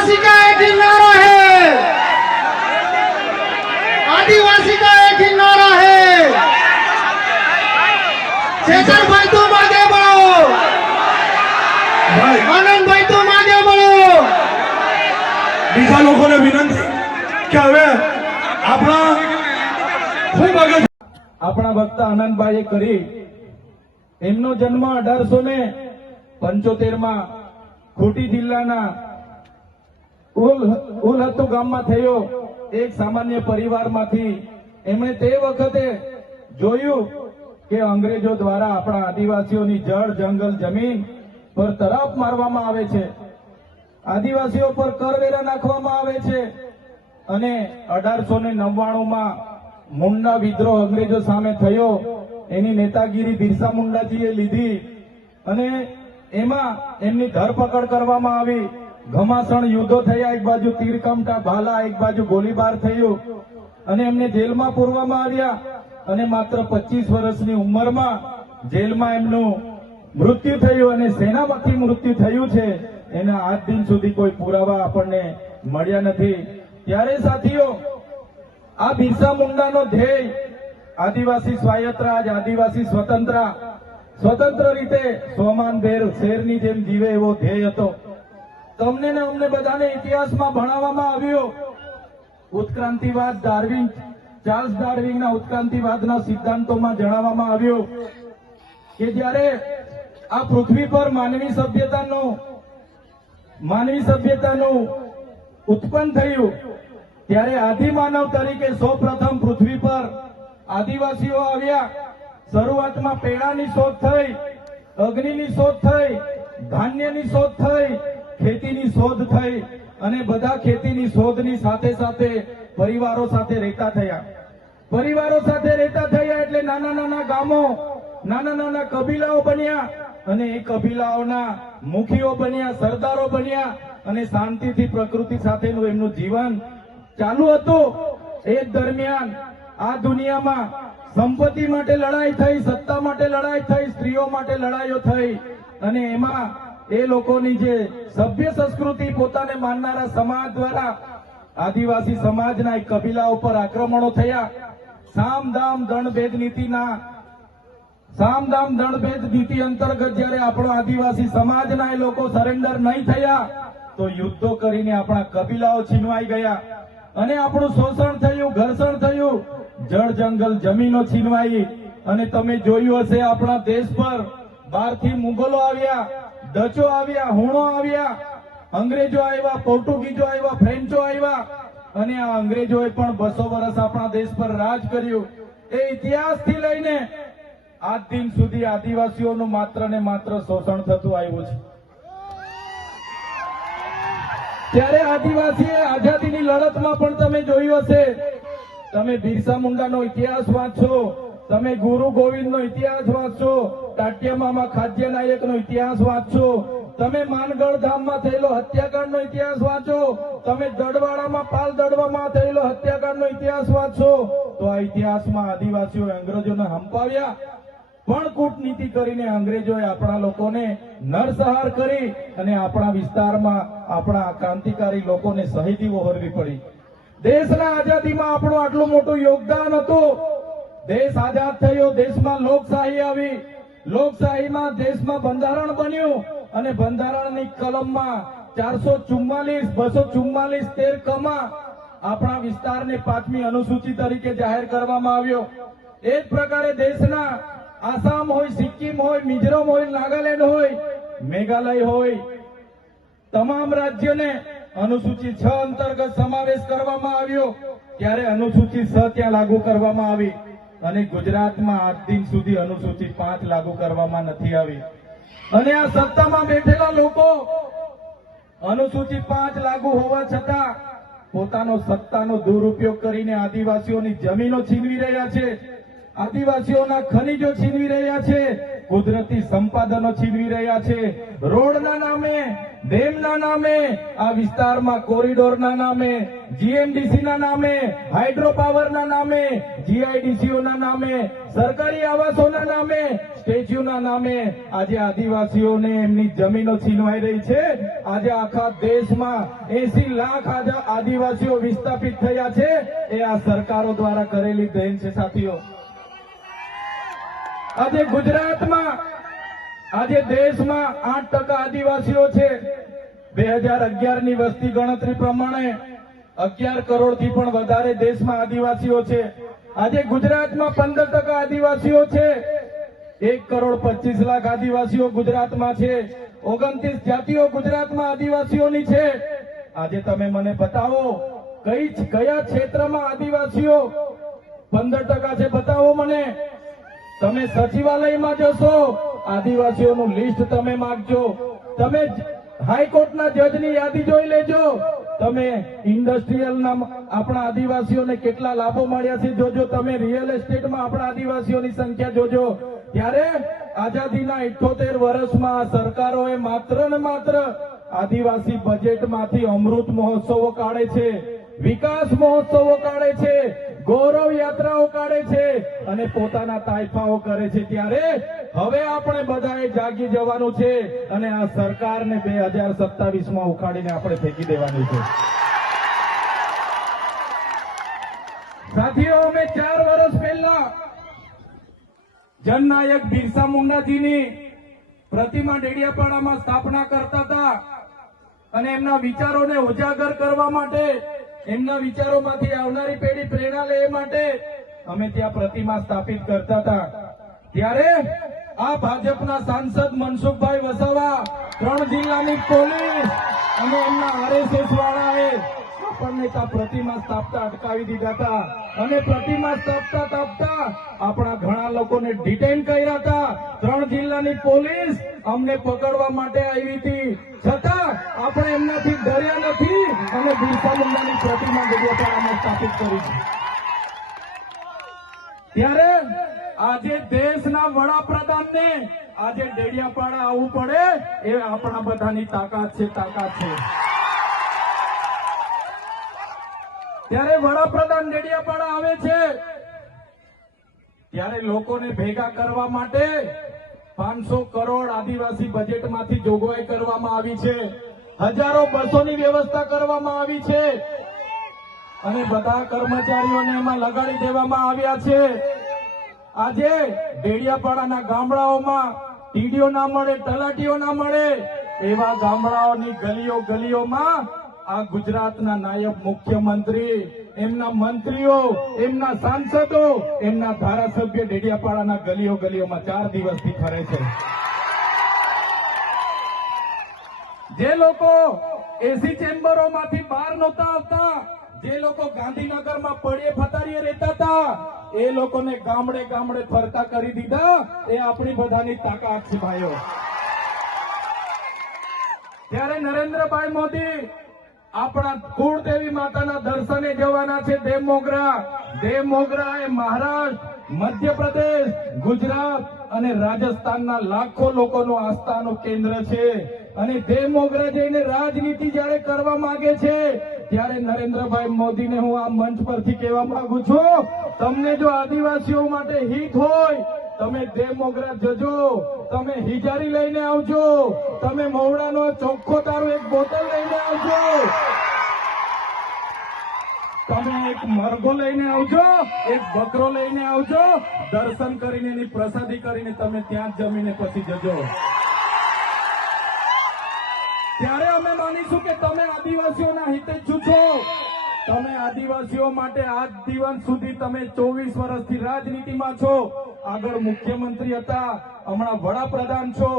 आदिवासी का एक ही नारा है, आदिवासी का एक ही नारा है, चेतन भाई तुम आगे बढ़ो, आनंद भाई तुम आगे बढ़ो। બીજા લોકોને વિનંતી કે હવે આપણા ખૂબ આગળ આપણા વક્તા આનંદભાઈએ કરી એમનો જન્મ 1875 ખોટી જિલ્લાના ઉલહત્તુ ગામમાં થયો। એક સામાન્ય પરિવારમાંથી એમણે તે વખતે જોયું કે અંગ્રેજો દ્વારા આપણા આદિવાસીઓની જળ જંગલ જમીન પર તરાપ મારવામાં આવે છે, આદિવાસીઓ પર કરવેરા નાખવામાં આવે છે અને 1899માં મુંડા વિદ્રોહ અંગ્રેજો સામે થયો। એની નેતાગીરી બિરસા મુંડાજીએ લીધી અને એમાં એમની ધરપકડ કરવામાં આવી। ઘમાસણ યુદ્ધો થયા, એક બાજુ તીરકમઠા ભાલા, એક બાજુ ગોળીબાર થયું અને એમને જેલમાં પૂરવામાં આવ્યા અને માત્ર 25 વર્ષની ઉંમરમાં જેલમાં એમનું મૃત્યુ થયું અને સેનામાંથી મૃત્યુ થયું છે એના આજ દિન સુધી કોઈ પુરાવા આપણને મળ્યા નથી। ત્યારે સાથીઓ, આ બિરસા મુંડાનો ધ્યેય આદિવાસી સ્વાયત્ત રાજ, આદિવાસી સ્વતંત્ર રીતે સ્વમાનભેર શેરની જેમ જીવે એવો ધ્યેય હતો। તમને ને અમને બધાને ઇતિહાસમાં ભણાવવામાં આવ્યો ઉત્ક્રાંતિવાદ, ચાર્લ્સ ડાર્વિનના ઉત્ક્રાંતિવાદના સિદ્ધાંતોમાં જણાવવામાં આવ્યું કે જ્યારે આ પૃથ્વી પર માનવી સભ્યતાનું ઉત્પન્ન થયું ત્યારે આદિમાનવ તરીકે સૌપ્રથમ પૃથ્વી પર આદિવાસીઓ આવ્યા। શરૂઆતમાં પેડાની શોધ થઈ, અગ્નિની શોધ થઈ, ધાન્યની શોધ થઈ, ખેતીની શોધ થઈ અને બધા ખેતીની શોધની સાથે સાથે પરિવારો સાથે રહેતા થયા એટલે નાના નાના ગામો, નાના નાના કબીલાઓ બન્યા અને એ કબીલાઓના મુખીઓ બન્યા, સરદારો બન્યા અને શાંતિથી પ્રકૃતિ સાથેનું એમનું જીવન ચાલુ હતું। એ દરમિયાન આ દુનિયામાં સંપત્તિ માટે લડાઈ થઈ, સત્તા માટે લડાઈ થઈ, સ્ત્રીઓ માટે લડાઈઓ થઈ અને એમાં એ લોકોની જે સભ્ય સંસ્કૃતિ પોતાને માનનારા સમાજ દ્વારા આદિવાસી સમાજના એક કબીલા ઉપર આક્રમણો થયા। સામદામ દંડભેદ નીતિ અંતર્ગત જ્યારે આપણો આદિવાસી સમાજના એ લોકો સરેન્ડર નહીં થયા તો યુદ્ધો કરીને આપણા કબીલાઓ છીનવાઈ ગયા અને આપણું શોષણ થયું, ઘર્ષણ થયું, જળ જંગલ જમીનો છીનવાઈ અને તમે જોયું હશે આપણા દેશ પર બહારથી મુગલો આવ્યા, ડચો આવ્યા, હુણો આવ્યા, અંગ્રેજો આવ્યા, પોર્ટુગીઝો આવ્યા, ફ્રેન્ચો આવ્યા અને આ અંગ્રેજોએ પણ 200 વર્ષ આપણા દેશ પર રાજ કર્યું। એ ઇતિહાસથી લઈને આજ દિન સુધી આદિવાસીઓનું માત્ર ને માત્ર શોષણ થતું આવ્યું છે। ત્યારે આદિવાસીએ આઝાદીની લડતમાં પણ તમે જોયું હશે, તમે બિરસા મુંડાનો ઇતિહાસ વાંચો, તમે ગુરુ ગોવિંદનો ઇતિહાસ વાંચો, ટાટિયામામાં ખાદ્ય નાયકનો ઇતિહાસ વાંચો, તમે માનગઢ ધામમાં થયેલો હત્યાકાંડનો ઇતિહાસ વાંચો, તમે દડવાડામાં પાલ દડવામાં થયેલો હત્યાકાંડનો ઇતિહાસ વાંચો તો આ ઇતિહાસમાં આદિવાસીઓએ અંગ્રેજોને હંપાવ્યા પણ કૂટનીતિ કરીને અંગ્રેજોએ આપણા લોકોને નરસંહાર કરી અને આપણા વિસ્તારમાં આપણા ક્રાંતિકારી લોકોને શહીદી વહોરવી પડી। દેશના આઝાદીમાં આપણું આટલું મોટું યોગદાન હતું। દેશ આઝાદ થયો, દેશમાં લોકશાહી આવી, લોકશાહીમાં દેશમાં બંધારણ બન્યું અને બંધારણની કલમમાં 444, 244, 13 કમાં આપણા વિસ્તારને 5મી અનુસૂચિ તરીકે જાહેર કરવામાં આવ્યો। એ જ પ્રકારે દેશના આસામ હોય, સિક્કિમ હોય, મિઝોરમ હોય, નાગાલેન્ડ હોય, મેઘાલય હોય, તમામ રાજ્યોને અનુસૂચિ 6 અંતર્ગત સમાવેશ કરવામાં આવ્યો। ત્યારે અનુસૂચિ 6 ત્યાં લાગુ કરવામાં આવી અને ગુજરાતમાં આજ દિન સુધી અનુસૂચિ 5 લાગુ કરવામાં નથી આવી અને આ સત્તામાં બેઠેલા લોકો અનુસૂચિ 5 લાગુ હોવા છતાં પોતાનો સત્તાનો દુરુપયોગ કરીને આદિવાસીઓની જમીનો છીનવી રહ્યા છે, આદિવાસીઓના ખનીજો છીનવી રહ્યા છે, કુદરતી સંપાદનો છીનવી રહ્યા છે. રોડના નામે, ડેમના નામે, આ વિસ્તારમાં કોરિડોરના નામે, જીએમડીસીના નામે, હાઇડ્રો પાવરના નામે, જીઆઈડીસીઓના નામે, સરકારી આવાસોના નામે, સ્ટેચ્યુના નામે આજે આદિવાસીઓને એમની જમીનો છીનવાઈ રહી છે. આજે આખા દેશમાં 80 લાખ આદિવાસીઓ વિસ્થાપિત થયા છે. એ આ સરકારો દ્વારા કરેલી દેન છે સાથીઓ. આજે ગુજરાતમાં, આજે દેશમાં 8% આદિવાસીઓ છે. 2011 ની વસ્તી ગણતરી પ્રમાણે 11 કરોડથી પણ વધારે દેશમાં આદિવાસીઓ છે. આજે ગુજરાતમાં 15% આદિવાસીઓ છે. 1,25,00,000 આદિવાસીઓ ગુજરાતમાં છે. 29 જાતિઓ ગુજરાતમાં આદિવાસીઓની છે. આજે તમે મને બતાવો કયા ક્ષેત્રમાં આદિવાસીઓ 15% છે, બતાવો મને. તમે સચિવાલયમાં જશો, આદિવાસીઓનું લિસ્ટ તમે માંગજો. તમે હાઈકોર્ટના જજની યાદી જોઈ લેજો. તમે ઇન્ડસ્ટ્રીયલના આપણા આદિવાસીઓને કેટલા લાભો મળ્યા છે જોજો. તમે રિયલ એસ્ટેટમાં આપણા આદિવાસીઓની સંખ્યા જોજો. ત્યારે આઝાદીના 78 વર્ષમાં સરકારોએ માત્ર ને માત્ર આદિવાસી બજેટમાંથી અમૃત મહોત્સવો કાઢે છે, વિકાસ મહોત્સવો કાઢે છે, ગૌરવ યાત્રાઓ કાઢે છે અને પોતાના તાઇફાઓ કરે છે. ત્યારે હવે આપણે બધાએ જાગી જવાનું છે અને આ સરકારને 2027માં ઉખાડીને આપણે ફેંકી દેવાની છે. સાથીઓ, અમે 4 વર્ષ પહેલા જનનાયક બિરસા મુંડાજીની પ્રતિમા ડેડિયાપાડામાં સ્થાપના કરતા હતા અને એમના વિચારોને ઉજાગર કરવા માટે, એમના વિચારોમાંથી આવનારી પેઢી પ્રેરણા લે માટે અમે ત્યાં પ્રતિમા સ્થાપિત કરતા હતા. ત્યારે આ ભાજપના સાંસદ મનસુખભાઈ વસાવા, 3 જિલ્લાની પોલીસ અને એમના આરએસએસ વાળાએ આપણને ત્યાં પ્રતિમા સ્થાપતા અટકાવી દીધા હતા અને પ્રતિમા સ્થાપતા આપણા ઘણા લોકોને ડિટેન કર્યા હતા. 3 જિલ્લાની પોલીસ અમને પકડવા માટે આવી હતી, છતાં આપણે એમનાથી ડર્યા નથી અને બિરસા મુંડાની પ્રતિમા ડેડિયાપાડામાં સ્થાપિત કરી છે. ત્યારે આજે દેશના વડાપ્રધાનને આજે ડેડિયાપાડા આવવું પડે એ આપણા બધાની તાકાત છે. ત્યારે વડાપ્રધાન ડેડિયાપાડા આવે છે ત્યારે લોકોને ભેગા કરવા માટે 500 કરોડ આદિવાસી બજેટમાંથી જોગવાઈ કરવામાં આવી છે. હજારો બસોની વ્યવસ્થા કરવામાં આવી છે અને બધા કર્મચારીઓને એમાં લગાડી દેવામાં આવ્યા છે. આજે ડેડિયાપાડાના ગામડાઓમાં ટીડીઓ ના મળે, તલાટીઓ ના મળે એવા ગામડાઓની ગલીઓમાં આ ગુજરાતના નાયબ મુખ્યમંત્રી, એમના મંત્રીઓ, એમના સાંસદો, એમના ધારાસભ્ય ડેડિયાપાડાના ગલીઓમાં 4 દિવસથી ફરે છે. જે લોકો એસી ચેમ્બરોમાંથી બહાર નહોતા આવતા, જે લોકો ગાંધીનગરમાં પડે ફતારીએ રહેતા હતા, એ લોકોને ગામડે ફરતા કરી દીધા. એ આપણી બધાની તાકાત છે ભાઈઓ. ત્યારે નરેન્દ્રભાઈ મોદી આપણા કુળદેવી માતાના દર્શને જવાના છે દેવમોગરા. દેવમોગરા એ મહારાષ્ટ્ર, મધ્યપ્રદેશ, ગુજરાત અને રાજસ્થાનના લાખો લોકોનું આસ્થાનું કેન્દ્ર છે અને દેવમોગરા જઈને રાજનીતિ જયારે કરવા માંગે છે ત્યારે નરેન્દ્રભાઈ મોદીને હું આ મંચ પરથી કહેવા માંગુ છું, તમને જો આદિવાસીઓ માટે હિત હોય તમે દેવમોગરા જજો, તમે હિજારી લઈને આવજો, તમે મવડાનો ચોખ્ખો દારૂ 1 બોટલ લઈને આવજો, તમે એક મરઘો લઈને આવજો, એક બકરો લઈને આવજો. દર્શન કરીને એની પ્રસાદી કરીને તમે ત્યાં જ જમીને પછી જજો. ત્યારે અમે માનીશું કે તમે આદિવાસીઓના હિતેચ્છુ છો. તમે આદિવાસીઓ માટે આજ દિવસ સુધી તમે 24 વર્ષથી રાજનીતિમાં છો. આગળ મુખ્યમંત્રી હતા, હમણાં વડાપ્રધાન છો.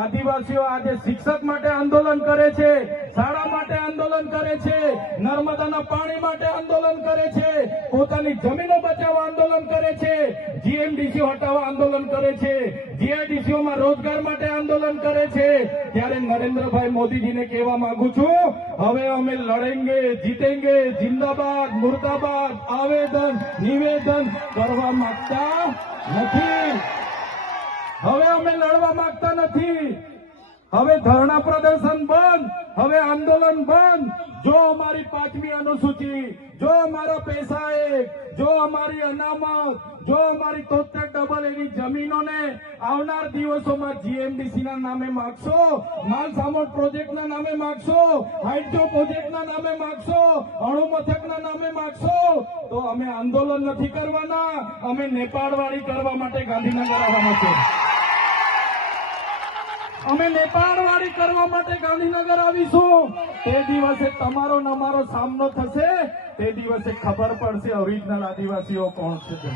આદિવાસીઓ આજે શિક્ષક માટે આંદોલન કરે છે, શાળા માટે આંદોલન કરે છે, નર્મદાના પાણી માટે આંદોલન કરે છે, પોતાની જમીનો બચાવવા આંદોલન કરે છે, જીએમડીસી હટાવવા આંદોલન કરે છે, જીઆઈડીસીઓમાં રોજગાર માટે આંદોલન કરે છે. ત્યારે નરેન્દ્રભાઈ મોદીજીને કહેવા માંગુ છું, હવે અમે લડેંગે, જીતેંગે, જિંદાબાદ, મુર્દાબાદ આવેદન નિવેદન કરવા માંગતા નથી. હવે અમે લડવા માંગતા નથી. હવે ધરણા પ્રદર્શન બંધ, હવે આંદોલન બંધ. જો અમારી 5મી અનુસૂચિ, જો અમારા પૈસા એક, જો અમારી અનામત, જો અમારી 73 એની જમીનોને આવનાર દિવસોમાં જીએમડીસી ના નામે માગશો, માલસામોટ પ્રોજેક્ટના નામે માગશો, હાઇડ્રો પ્રોજેક્ટના નામે માગશો, અણુ મથકના નામે માગશો, તો અમે આંદોલન નથી કરવાના. અમે નેપાળવાળી કરવા માટે ગાંધીનગર આવવાના છે. અમે નેપાળવાળી કરવા માટે ગાંધીનગર આવીશું. તે દિવસે તમારો ને અમારો સામનો થશે. તે દિવસે ખબર પડશે ઓરિજિનલ આદિવાસીઓ કોણ છે.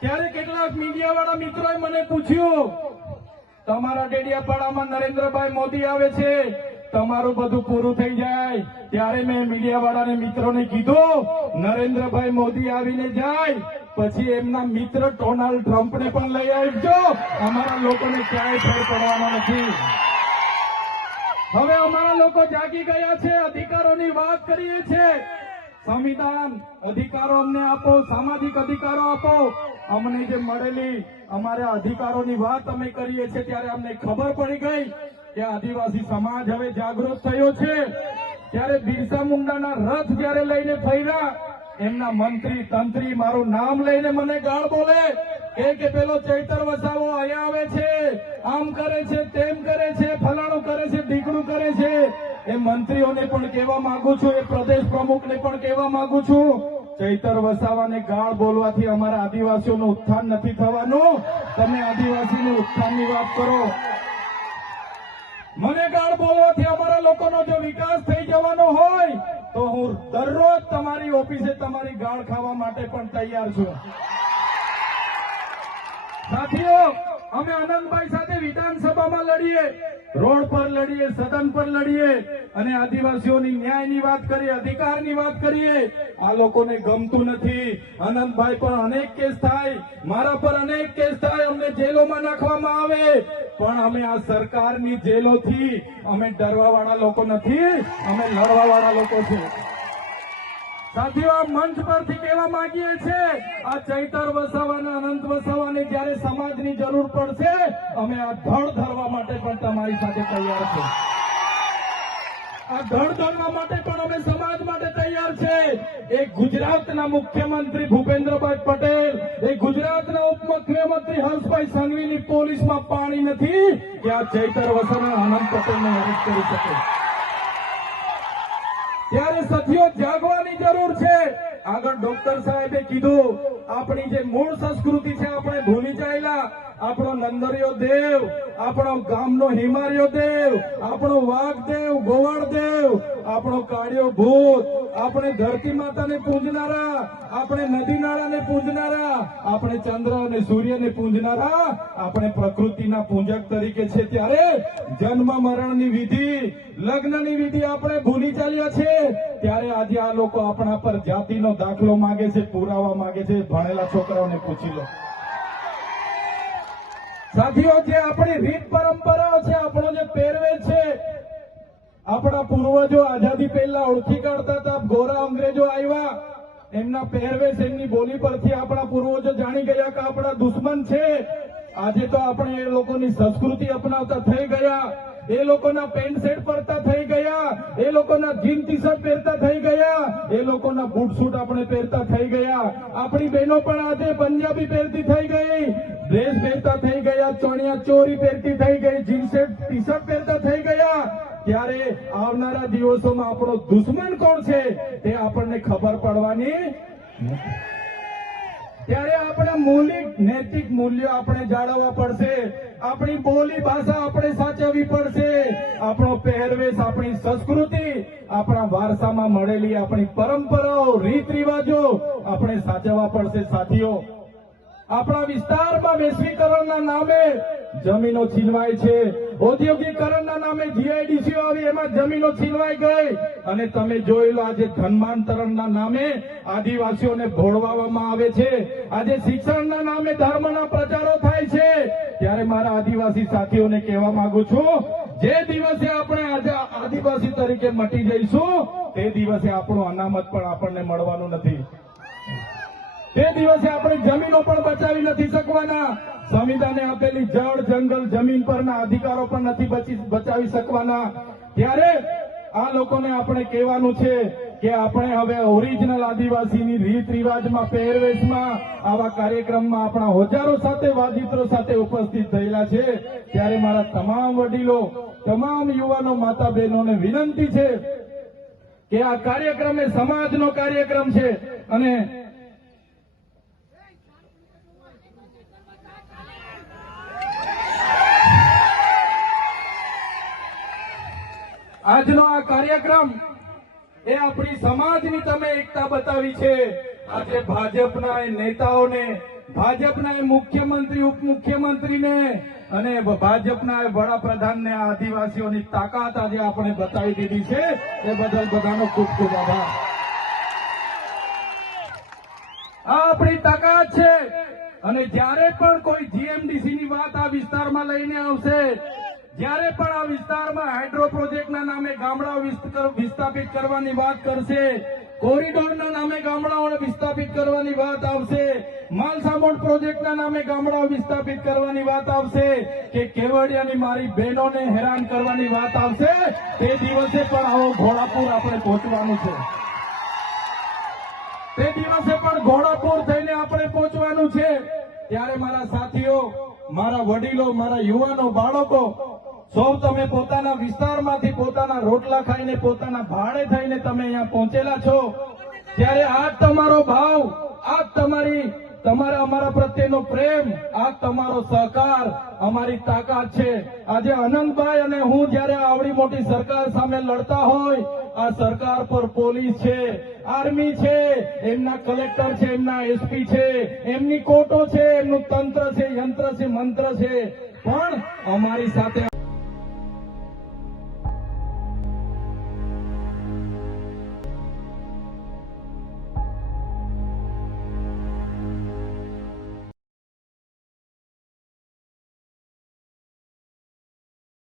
ત્યારે કેટલાક મીડિયાવાળા મિત્રોએ મને પૂછ્યું, તમારા ડેડિયાપાડામાં નરેન્દ્રભાઈ મોદી આવે છે, તમારું બધું પૂરું થઈ જાય. ત્યારે મેં મીડિયાવાળાને મિત્રોને કીધું, નરેન્દ્રભાઈ મોદી આવીને જાય પછી એમના મિત્ર ડોનાલ્ડ ટ્રમ્પને પણ લઈ આવજો. અમારા લોકોને ક્યાંય ફેર પડવાનો નથી. હવે અમારા લોકો જાગી ગયા છે. અધિકારોની વાત કરીએ છીએ. સંવિધાન અધિકારો અમને આપો, સામાજિક અધિકારો આપો. અમને જે મળેલી અમારા અધિકારોની વાત અમે કરીએ છીએ ત્યારે અમને ખબર પડી ગઈ કે આદિવાસી સમાજ હવે જાગૃત થયો છે. ત્યારે બિરસા મુંડાના રથ જયારે લઈને ફર્યા, એમના મંત્રી તંત્રી મારું નામ લઈને મને ગાળ બોલે કે પેલો ચૈતર વસાવો અહીંયા આવે છે, આમ કરે છે, તેમ કરે છે, ફલાણું કરે છે, ઢીકણું કરે છે. એ મંત્રીઓને પણ કહેવા માંગુ છું, એ પ્રદેશ પ્રમુખને પણ કહેવા માંગુ છું, ચૈતર વસાવાને ગાળ બોલવાથી અમારા આદિવાસીઓનું ઉત્થાન નથી થવાનું. તમે આદિવાસીનું ઉત્થાનની વાત કરો. મને ગાળ બોલવાથી અમારા લોકોનો જો વિકાસ થઈ જવાનો હોય તો હું દરરોજ તમારી ઓફિસે તમારી ગાળ ખાવા માટે પણ તૈયાર છું. સાથીઓ, અમે આનંદભાઈ સાથે વિધાનસભામાં લડીએ, રોડ પર લડીએ, સદન પર લડીએ અને આદિવાસીઓની ન્યાયની વાત કરીએ, અધિકારની વાત કરીએ. આ લોકોને ગમતું નથી. આનંદભાઈ પર અનેક કેસ થાય, મારા પર અનેક કેસ થાય, અમને જેલોમાં નાખવામાં આવે, પણ અમે આ સરકારની જેલોથી અમે ડરવાવાળા લોકો નથી, અમે લડવાવાળા લોકો છે. સાથીઓ, આ મંચ પરથી કહેવા માંગીએ છીએ, આ ચૈતર વસાવાને, અનંત વસાવાને જયારે સમાજની જરૂર પડશે અમે આ ધડ ધરવા માટે પણ તમારી સાથે તૈયાર છે. આ ધડ ધરવા માટે પણ અમે સમાજ માટે તૈયાર છે. એક ગુજરાતના મુખ્યમંત્રી ભૂપેન્દ્રભાઈ પટેલ, એક ગુજરાતના ઉપમુખ્યમંત્રી હર્ષભાઈ સંઘવીની પોલીસમાં પાણી નથી કે આ ચૈતર વસાવા અનંત પટેલને અરેસ્ટ કરી શકે. ત્યારે સાથીઓ, જાગવાની જરૂર છે. આગળ ડોક્ટર સાહેબે કીધું, આપણી જે મૂળ સંસ્કૃતિ છે આપણે ભૂલી જાયેલા. આપણો નંદરિયો દેવ, આપણો ગામનો હિમાર્યો દેવ, આપણો વાઘદેવ, ગોવાળદેવ, આપણો કાળિયો ભૂત, આપણે ધરતી માતાને પૂજનારા, આપણે નદી નાળાને પૂજનારા, આપણે ચંદ્ર અને સૂર્યને પૂજનારા, આપણે પ્રકૃતિના પૂજક તરીકે છે. ત્યારે જન્મ મરણની વિધિ, લગ્નની વિધિ આપણે ભૂલી ચાલ્યા છે. ત્યારે આજે આ લોકો આપણા પર જાતિનો દાખલો માંગે છે, પુરાવા માંગે છે. ભણેલા છોકરાઓને પૂછી લો. સાથીઓ, જે આપણી રીત પરંપરાઓ છે, આપણો જે પહેરવેશ છે, આપણા પૂર્વજો આઝાદી પહેલા ઓળખી કાઢતા હતા. ગોરા અંગ્રેજો આવ્યા, એમના પહેરવેશ, એમની બોલી પરથી આપણા પૂર્વજો જાણી ગયા કે આપણા દુશ્મન છે. આજે તો આપણે એ લોકોની સંસ્કૃતિ અપનાવતા થઈ ગયા, એ લોકોના પેન્ટ શર્ટ પહેરતા થઈ ગયા, એ લોકોના જીન ટી શર્ટ પહેરતા થઈ ગયા, એ લોકોના બૂટ સૂટ આપણે પહેરતા થઈ ગયા. આપણી બહેનો પણ આજે પંજાબી પહેરતી થઈ ગઈ, ડ્રેસ પહેરતા થઈ ગયા, ચણિયા ચોરી પહેરતી થઈ ગઈ, જીન શર્ટ ટી શર્ટ પહેરતા થઈ ગયા. ત્યારે આવનારા દિવસોમાં આપણો દુશ્મન કોણ છે તે આપણને ખબર પડવાની. ત્યારે આપણે મૌલિક નૈતિક મૂલ્યો આપણે જાળવવા પડશે. આપણી બોલી ભાષા આપણે સાચવવી પડશે. આપણો પહેરવેશ, આપણી સંસ્કૃતિ, આપણા વારસામાં મળેલી આપણી પરંપરાઓ, રીત રિવાજો આપણે સાચવવા પડશે. સાથીઓ, આપણા વિસ્તારમાં વૈશ્વિકરણના નામે જમીનો છીનવાય છે, ઔદ્યોગિકરણના નામે જીઆઈડીસીઓ આવી, એમાં જમીનો છીનવાઈ ગઈ. અને તમે જોઈ લો, આજે ધનમાંતરણના નામે આદિવાસીઓને ભોળવામાં આવે છે. આજે શિક્ષણના નામે ધર્મના પ્રચારો થાય છે. ત્યારે મારા આદિવાસી સાથીઓને કહેવા માંગુ છું, જે દિવસે આપણે આજે આદિવાસી તરીકે મટી જઈશું તે દિવસે આપણું અનામત પણ આપણને મળવાનું નથી. તે દિવસે આપણે જમીનો પણ બચાવી નથી શકવાના. સંવિધાને આપેલી જળ, જંગલ, જમીન પરના અધિકારો પણ નથી બચાવી શકવાના. ત્યારે આ લોકોને આપણે કહેવાનું છે કે આપણે હવે ઓરિજિનલ આદિવાસીની રીત રિવાજમાં, પહેરવેશમાં, આવા કાર્યક્રમમાં આપણા હોજારો સાથે, વાજિત્રો સાથે ઉપસ્થિત થયેલા છે. ત્યારે મારા તમામ વડીલો, તમામ યુવાનો, માતા બહેનોને વિનંતી છે કે આ કાર્યક્રમ એ સમાજનો કાર્યક્રમ છે અને આજનો આ કાર્યક્રમ એ આપણી સમાજની તમે એકતા બતાવી છે. આજે ભાજપના એ નેતાઓને, ભાજપના એ મુખ્યમંત્રી, ઉપમુખ્યમંત્રીને અને ભાજપના એ વડાપ્રધાનને આ આદિવાસીઓની તાકાત આજે આપણે બતાવી દીધી છે. એ બદલ બધાનો ખૂબ ખૂબ આભાર. આ આપણી તાકાત છે. અને જ્યારે પણ કોઈ જીએમડીસી ની વાત આ વિસ્તારમાં લઈને આવશે, જ્યારે પણ આ વિસ્તારમાં હાઇડ્રો પ્રોજેક્ટના નામે ગામડાઓ વિસ્થાપિત કરવાની વાત કરશે, કોરિડોરના નામે ગામડાઓને વિસ્થાપિત કરવાની વાત આવશે, માલસામોડ પ્રોજેક્ટના નામે ગામડાઓ વિસ્થાપિત કરવાની વાત આવશે, કે કેવડિયાની મારી બહેનોને હેરાન કરવાની વાત આવશે, તે દિવસે પણ આવો ઘોડાપુર આપણે પહોંચવાનું છે. તે દિવસે પણ ઘોડાપુર થઈને આપણે પહોંચવાનું છે. ત્યારે મારા સાથીઓ, મારા વડીલો, મારા યુવાનો, બાળકો, સૌ તમે પોતાના વિસ્તારમાંથી પોતાના રોટલા ખાઈને, પોતાના ભાડે થઈને તમે અહીંયા પહોંચેલા છો. ત્યારે આ તમારો ભાવ, આ તમારા અમારા પ્રત્યેનો પ્રેમ, આ તમારો સહકાર અમારી તાકાત છે. આજે અનંતભાઈ અને હું જ્યારે આવડી મોટી સરકાર સામે લડતા હોય, આ સરકાર પર પોલીસ છે, આર્મી છે, એમના કલેક્ટર છે, એમના એસપી છે, એમની કોર્ટો છે, એમનું તંત્ર છે, યંત્ર છે, મંત્ર છે, પણ અમારી સાથે